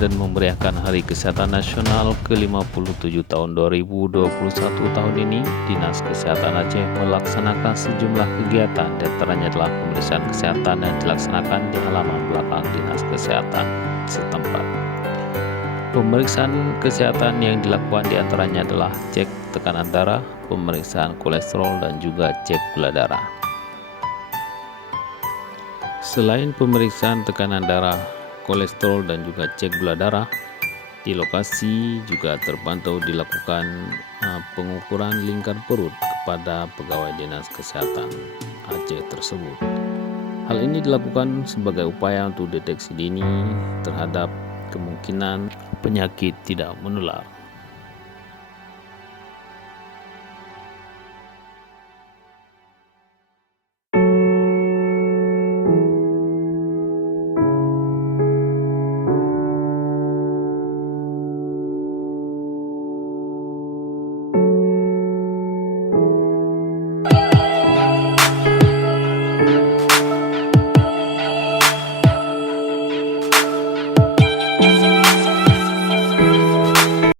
dan memeriahkan Hari Kesehatan Nasional ke-57 tahun 2021 tahun ini, Dinas Kesehatan Aceh melaksanakan sejumlah kegiatan, diantaranya adalah pemeriksaan kesehatan yang dilaksanakan di halaman belakang Dinas Kesehatan setempat. Pemeriksaan kesehatan yang dilakukan diantaranya adalah cek tekanan darah, pemeriksaan kolesterol, dan juga cek gula darah. Selain pemeriksaan tekanan darah, kolesterol, dan juga cek gula darah, di lokasi juga terpantau dilakukan pengukuran lingkar perut kepada pegawai Dinas Kesehatan Aceh tersebut. Hal ini dilakukan sebagai upaya untuk deteksi dini terhadap kemungkinan penyakit tidak menular.